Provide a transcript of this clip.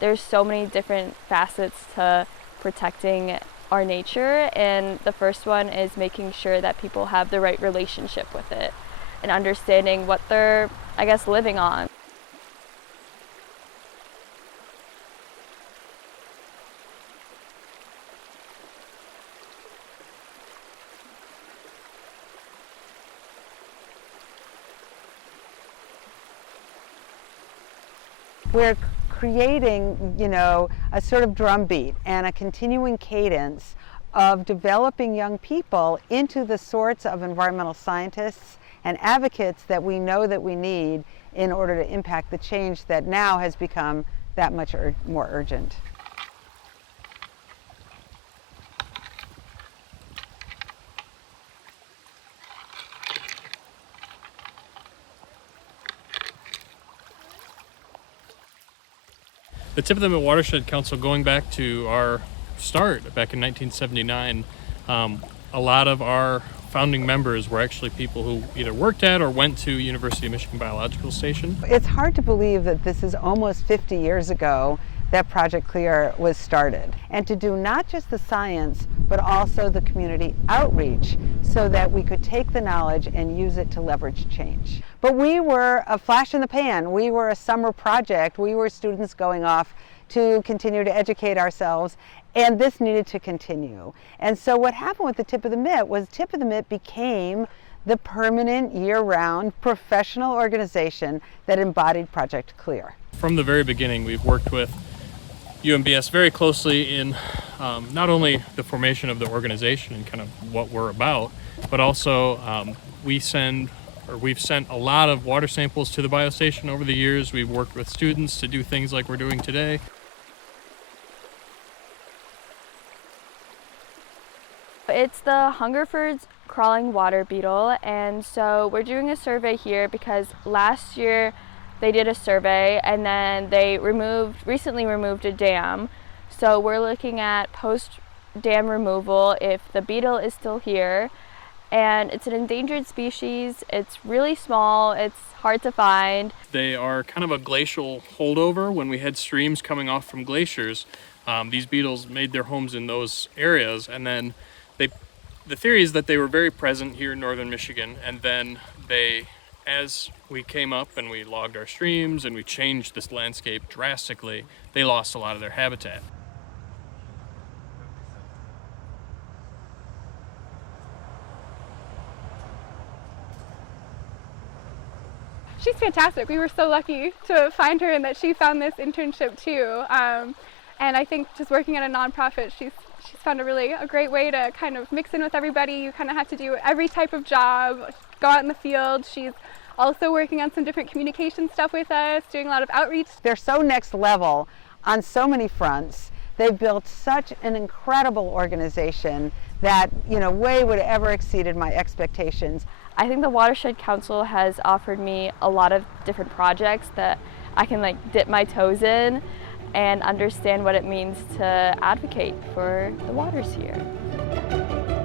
there's so many different facets to protecting our nature, and the first one is making sure that people have the right relationship with it and understanding what they're, I guess, living on. We're creating, a sort of drumbeat and a continuing cadence of developing young people into the sorts of environmental scientists and advocates that we know that we need in order to impact the change that now has become that much more urgent. The Tip of the Mitt Watershed Council, going back to our start back in 1979, a lot of our founding members were actually people who either worked at or went to University of Michigan Biological Station. It's hard to believe that this is almost 50 years ago that Project Clear was started, and to do not just the science but also the community outreach so that we could take the knowledge and use it to leverage change. But we were a flash in the pan. We were a summer project. We were students going off to continue to educate ourselves, and this needed to continue. And so what happened with the Tip of the Mitt was Tip of the Mitt became the permanent, year-round professional organization that embodied Project Clear. From the very beginning, we've worked with UMBS very closely in not only the formation of the organization and kind of what we're about, but also we've sent a lot of water samples to the biostation over the years. We've worked with students to do things like we're doing today. It's the Hungerfords crawling water beetle, and so we're doing a survey here because last year they did a survey and then they recently removed a dam. So we're looking at post-dam removal if the beetle is still here. And it's an endangered species. It's really small. It's hard to find. They are kind of a glacial holdover. When we had streams coming off from glaciers, these beetles made their homes in those areas, and then the theory is that they were very present here in northern Michigan, and then as we came up and we logged our streams and we changed this landscape drastically, they lost a lot of their habitat. She's fantastic. We were so lucky to find her and that she found this internship too. And I think just working at a nonprofit, she's found a great way to kind of mix in with everybody. You kind of have to do every type of job, go out in the field. She's also working on some different communication stuff with us, doing a lot of outreach. They're so next level on so many fronts. They've built such an incredible organization that, way would have ever exceeded my expectations. I think the Watershed Council has offered me a lot of different projects that I can dip my toes in and understand what it means to advocate for the waters here.